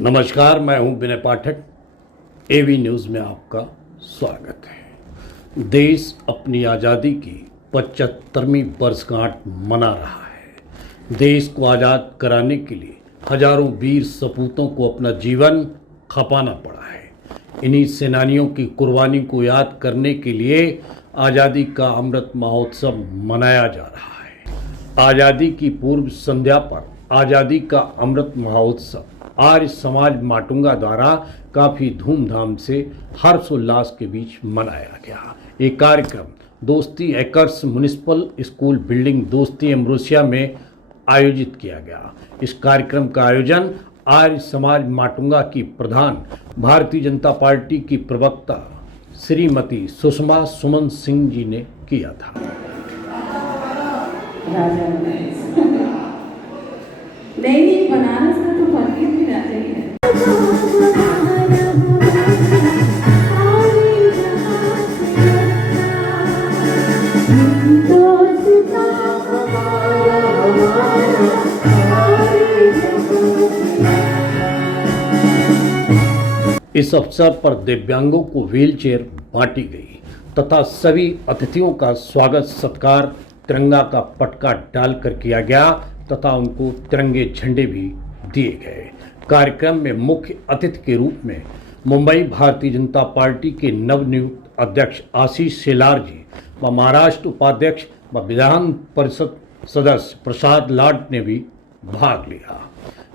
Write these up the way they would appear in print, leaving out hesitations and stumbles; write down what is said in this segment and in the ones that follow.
नमस्कार, मैं हूं विनय पाठक। एवी न्यूज़ में आपका स्वागत है। देश अपनी आज़ादी की 75वीं वर्षगांठ मना रहा है। देश को आज़ाद कराने के लिए हजारों वीर सपूतों को अपना जीवन खपाना पड़ा है। इन्हीं सेनानियों की कुर्बानी को याद करने के लिए आज़ादी का अमृत महोत्सव मनाया जा रहा है। आज़ादी की पूर्व संध्या पर आज़ादी का अमृत महोत्सव आर्य समाज माटुंगा द्वारा काफ़ी धूमधाम से हर्षोल्लास के बीच मनाया गया। ये कार्यक्रम दोस्ती एकर्स म्युनिसिपल स्कूल बिल्डिंग दोस्ती अमरोसिया में आयोजित किया गया। इस कार्यक्रम का आयोजन आर्य समाज माटुंगा की प्रधान भारतीय जनता पार्टी की प्रवक्ता श्रीमती सुषमा सुमन सिंह जी ने किया था। नहीं, बनारस का तो फर्क भी रहता ही है। इस अवसर पर दिव्यांगों को व्हीलचेयर बांटी गई तथा सभी अतिथियों का स्वागत सत्कार तिरंगा का पटका डालकर किया गया तथा उनको तिरंगे झंडे भी दिए गए। कार्यक्रम में मुख्य अतिथि के रूप में मुंबई भारतीय जनता पार्टी के नवनियुक्त अध्यक्ष आशीष शेलार जी व महाराष्ट्र उपाध्यक्ष व विधान परिषद सदस्य प्रसाद लाड ने भी भाग लिया।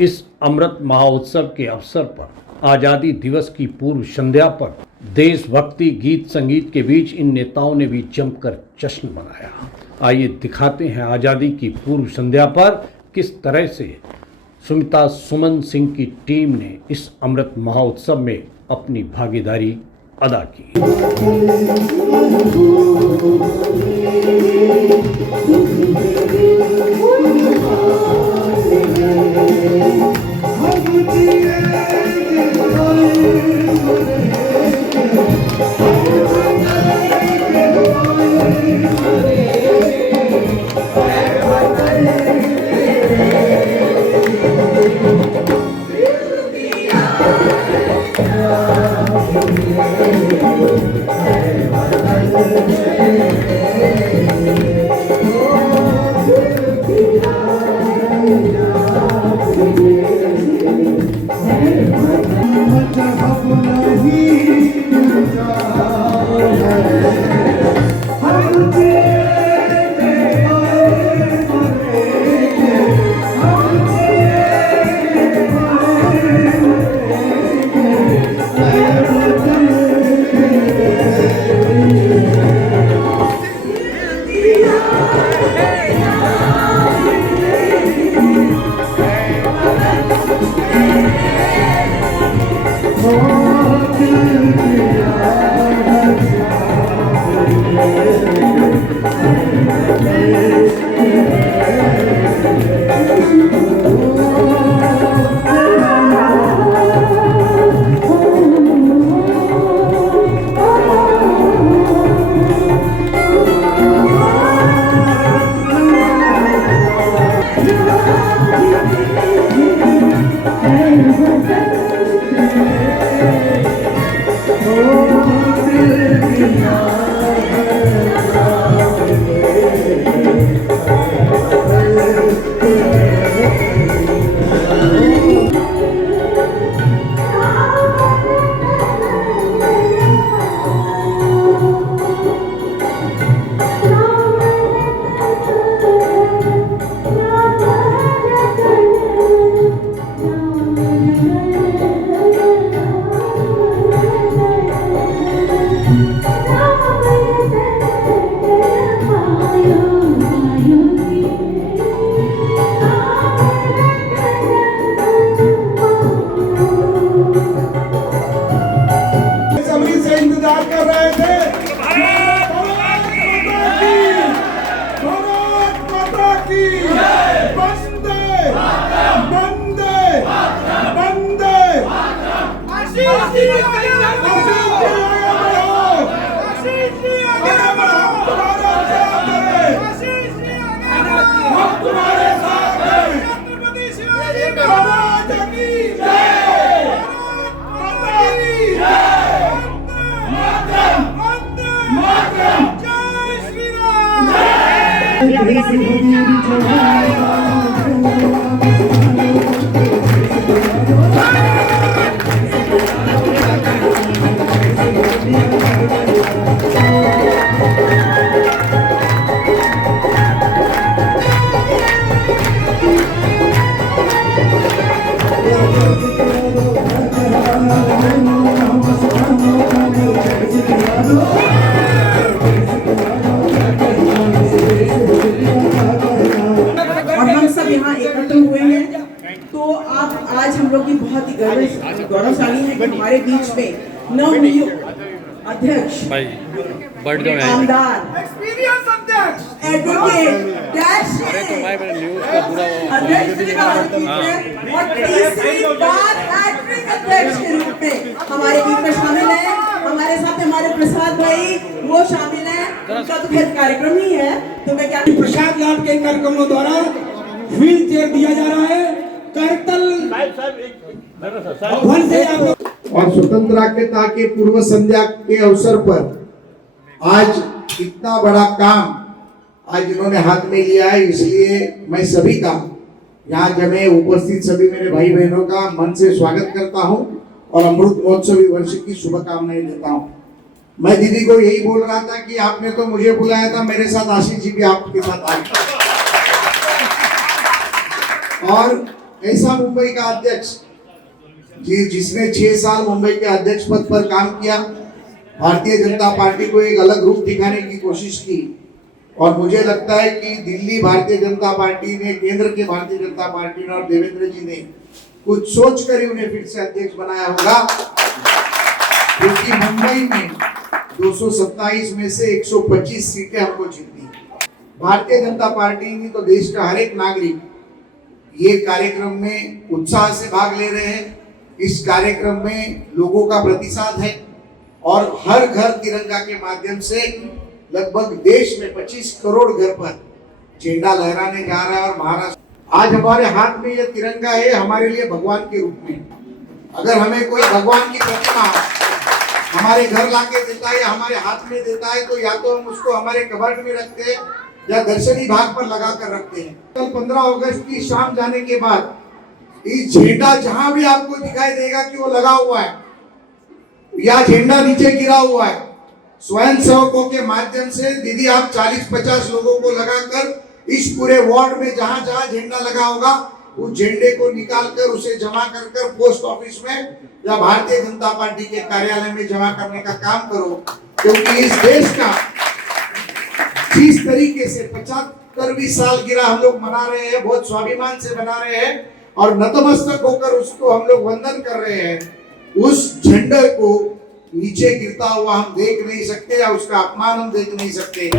इस अमृत महोत्सव के अवसर पर आज़ादी दिवस की पूर्व संध्या पर देशभक्ति गीत संगीत के बीच इन नेताओं ने भी जमकर जश्न मनाया। आइए दिखाते हैं आज़ादी की पूर्व संध्या पर किस तरह से सुमिता सुमन सिंह की टीम ने इस अमृत महोत्सव में अपनी भागीदारी अदा की। की बहुत ही गौरवशाली है कि हमारे बीच में नवनियुक्त अध्यक्ष आमदार एडवोकेट अध्यक्ष और तीसरी बार हैट्रिक अध्यक्ष के रूप में हमारे बीच में शामिल है। हमारे साथ हमारे प्रसाद भाई वो शामिल है, उनका तो खैर कार्यक्रम ही है, तो मैं क्या प्रसाद लाभ के कार्यक्रमों द्वारा व्हील चेयर दिया जा रहा है। करतल और स्वतंत्रता के पूर्व संध्या के अवसर पर आज इतना बड़ा काम आज इन्होंने हाथ में लिया है, इसलिए मैं सभी का यहाँ जमे उपस्थित सभी मेरे भाई बहनों का मन से स्वागत करता हूँ और अमृत महोत्सवी वर्ष की शुभकामनाएं देता हूँ। मैं दीदी को यही बोल रहा था कि आपने तो मुझे बुलाया था, मेरे साथ आशीष जी भी आपके साथ आए और ऐसा मुंबई का अध्यक्ष जिसने 6 साल मुंबई के अध्यक्ष पद पर काम किया, भारतीय जनता पार्टी को एक अलग रूप दिखाने की कोशिश की और मुझे लगता है कि दिल्ली भारतीय जनता पार्टी ने, केंद्र के भारतीय जनता पार्टी ने और देवेंद्र जी ने कुछ सोच कर ही उन्हें फिर से अध्यक्ष बनाया होगा, क्योंकि मुंबई में 227 में से 125 सीटें हमको जीतनी। भारतीय जनता पार्टी ने तो देश का हर एक नागरिक ये कार्यक्रम में उत्साह से भाग ले रहे हैं। इस कार्यक्रम में लोगों का प्रतिसाद है और हर घर तिरंगा के माध्यम से लगभग देश में 25 करोड़ घर पर झंडा लहराने जा रहा है। और महाराष्ट्र आज हमारे हाथ में ये तिरंगा है हमारे लिए भगवान के रूप में। अगर हमें कोई भगवान की प्रतिमा हमारे घर लाके देता है या हमारे हाथ में देता है तो या तो हम उसको हमारे कबर्ड में रखते हैं या दर्शनी भाग पर लगा कर रखते हैं। कल 15 अगस्त की शाम जाने के बाद इस झंडा जहां भी आपको दिखाई देगा कि वो लगा हुआ है या झंडा नीचे गिरा हुआ है, स्वयं सेवकों के माध्यम से दीदी आप 40-50 लोगों को लगाकर इस पूरे वार्ड में जहां जहां झंडा लगा होगा उस झंडे को निकाल कर उसे जमा कर पोस्ट ऑफिस में या भारतीय जनता पार्टी के कार्यालय में जमा करने का काम करो, क्योंकि इस देश का जिस तरीके से 75वीं सालगिरह हम लोग मना रहे हैं, बहुत स्वाभिमान से मना रहे हैं और नतमस्तक होकर उसको हम लोग वंदन कर रहे हैं, उस झंडे को नीचे गिरता हुआ हम देख नहीं सकते या उसका अपमान हम देख नहीं सकते।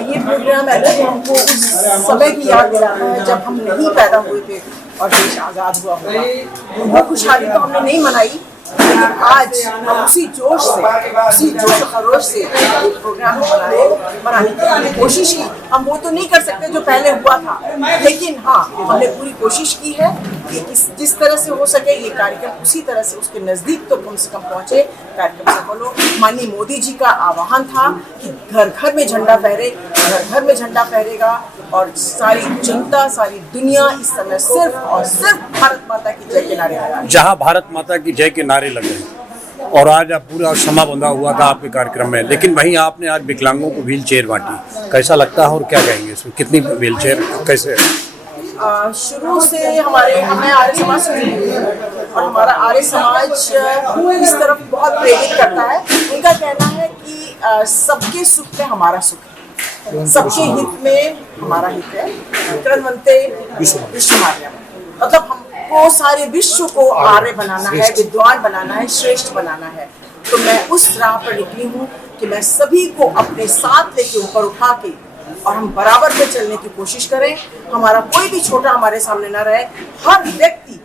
ये प्रोग्राम एक्चुअली हमको उस समय की याद दिलाता है जब हम नहीं पैदा हुए थे और देश आज़ाद हुआ होगा। वो खुशहाली तो हमने नहीं मनाई, लेकिन आज हम उसी जोश खरोश से ये प्रोग्राम बनाने की कोशिश की। हम वो तो नहीं कर सकते जो पहले हुआ था, लेकिन हाँ हमने पूरी कोशिश की है कि जिस तरह से हो सके ये कार्यक्रम उसी तरह से उसके नज़दीक तो कम से कम पहुँचे, कार्यक्रम सफल हो। माननीय मोदी जी का आह्वान था कि घर घर में झंडा फहरे, घर घर में झंडा फहरेगा और सारी जनता, सारी दुनिया इस समय सिर्फ और सिर्फ भारत माता की जय के नारे लगा। जहां भारत माता की जय के नारे लगे और आज आप पूरा क्षमा बंधा हुआ था आपके कार्यक्रम में, लेकिन वहीं आपने आज विकलांगों को व्हील चेयर बांटी, कैसा लगता है और क्या कहेंगे इसमें? कितनी व्हील चेयर, कैसे? शुरू से हमें आर्य समाज से और हमारा आर्य समाज इस तरफ बहुत प्रेरित करता है। उनका कहना है कि सबके सुख में हमारा सुख है, सबके हित में हमारा हित है। क्रमवंते विश्वमार्य, मतलब हमको सारे विश्व को आर्य बनाना है, विद्वान बनाना है, श्रेष्ठ बनाना है। तो मैं उस राह पर निकली हूँ कि मैं सभी को अपने साथ लेके ऊपर उठा के और हम बराबर पे चलने की कोशिश करें। हमारा कोई भी छोटा हमारे सामने ना रहे, हर व्यक्ति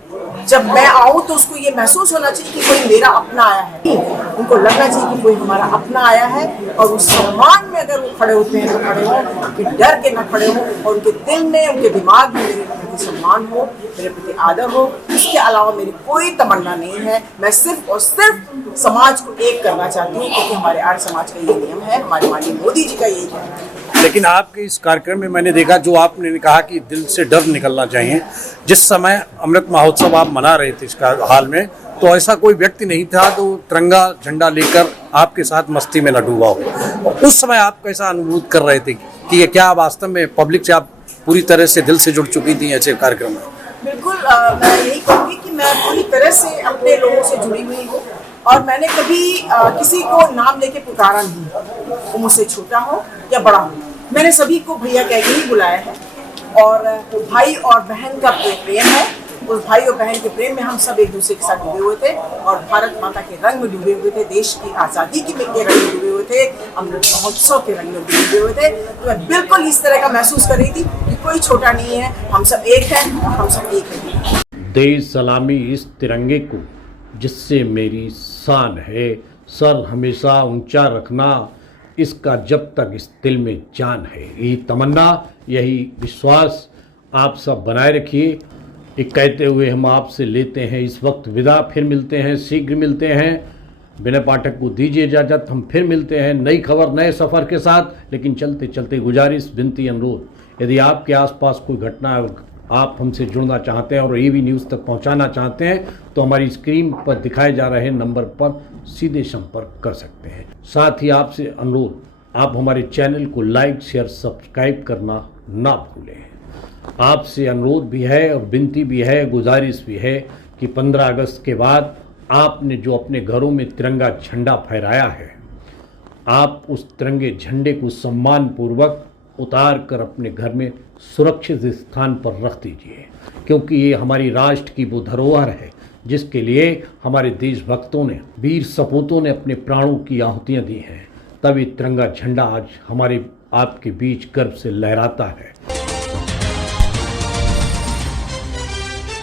जब मैं आऊँ तो उसको ये महसूस होना चाहिए कि कोई मेरा अपना आया है, उनको लगना चाहिए कि कोई हमारा अपना आया है। और उस सम्मान में अगर वो खड़े होते हैं तो खड़े हों, उनके डर के ना खड़े हों, और उनके दिल में, उनके दिमाग में मेरे प्रति सम्मान हो, मेरे प्रति आदर हो। इसके अलावा मेरी कोई तमन्ना नहीं है। मैं सिर्फ और सिर्फ समाज को एक करना चाहती हूँ, क्योंकि हमारे आर्य समाज का ये नियम है, हमारे माननीय मोदी जी का यही कहना है। लेकिन आपके इस कार्यक्रम में मैंने देखा, जो आपने कहा कि दिल से डर निकलना चाहिए, जिस समय अमृत महोत्सव आप मना रहे थे इसका हाल में, तो ऐसा कोई व्यक्ति नहीं था तो तिरंगा झंडा लेकर आपके साथ मस्ती में न डूबा हो। उस समय आप कैसा अनुभूत कर रहे थे कि ये क्या वास्तव में पब्लिक से आप पूरी तरह से दिल से जुड़ चुकी थी ऐसे कार्यक्रम में? बिल्कुल, मैं यही कहूँगी कि मैं पूरी तरह से अपने लोगों से जुड़ी हुई हूँ, और मैंने कभी किसी को नाम लेके पुकारा नहीं, वो मुझसे छोटा हो या बड़ा हो। मैंने सभी को भैया कह के ही बुलाया है, और भाई और बहन का प्रेम है। उस भाई और बहन के प्रेम में हम सब एक दूसरे के साथ डूबे हुए थे, और भारत माता के रंग में डूबे हुए थे, देश की आज़ादी के रंग में डूबे हुए थे, अमृत महोत्सव के रंग में डूबे हुए थे। तो मैं बिल्कुल इस तरह का महसूस कर रही थी कि कोई छोटा नहीं है, हम सब एक हैं, हम सब एक हैं। देश सलामी इस तिरंगे को जिससे मेरी शान है, सर हमेशा ऊंचा रखना, इसका जब तक इस दिल में जान है। यही तमन्ना, यही विश्वास आप सब बनाए रखिए। एक कहते हुए हम आपसे लेते हैं इस वक्त विदा। फिर मिलते हैं, शीघ्र मिलते हैं। विनय पाठक को दीजिए इजाज़त। हम फिर मिलते हैं नई खबर, नए सफ़र के साथ। लेकिन चलते चलते गुजारिश, विनती, अनुरोध, यदि आपके आसपास कोई घटना आप हमसे जुड़ना चाहते हैं और एवी न्यूज़ तक पहुंचाना चाहते हैं, तो हमारी स्क्रीन पर दिखाए जा रहे नंबर पर सीधे संपर्क कर सकते हैं। साथ ही आपसे अनुरोध, आप हमारे चैनल को लाइक, शेयर, सब्सक्राइब करना ना भूलें। आपसे अनुरोध भी है और विनती भी है, गुजारिश भी है कि 15 अगस्त के बाद आपने जो अपने घरों में तिरंगा झंडा फहराया है, आप उस तिरंगे झंडे को सम्मानपूर्वक उतार कर अपने घर में सुरक्षित स्थान पर रख दीजिए, क्योंकि ये हमारी राष्ट्र की वो धरोहर है जिसके लिए हमारे देशभक्तों ने, वीर सपूतों ने अपने प्राणों की आहुतियाँ दी हैं। तभी तिरंगा झंडा आज हमारे आपके बीच गर्व से लहराता है।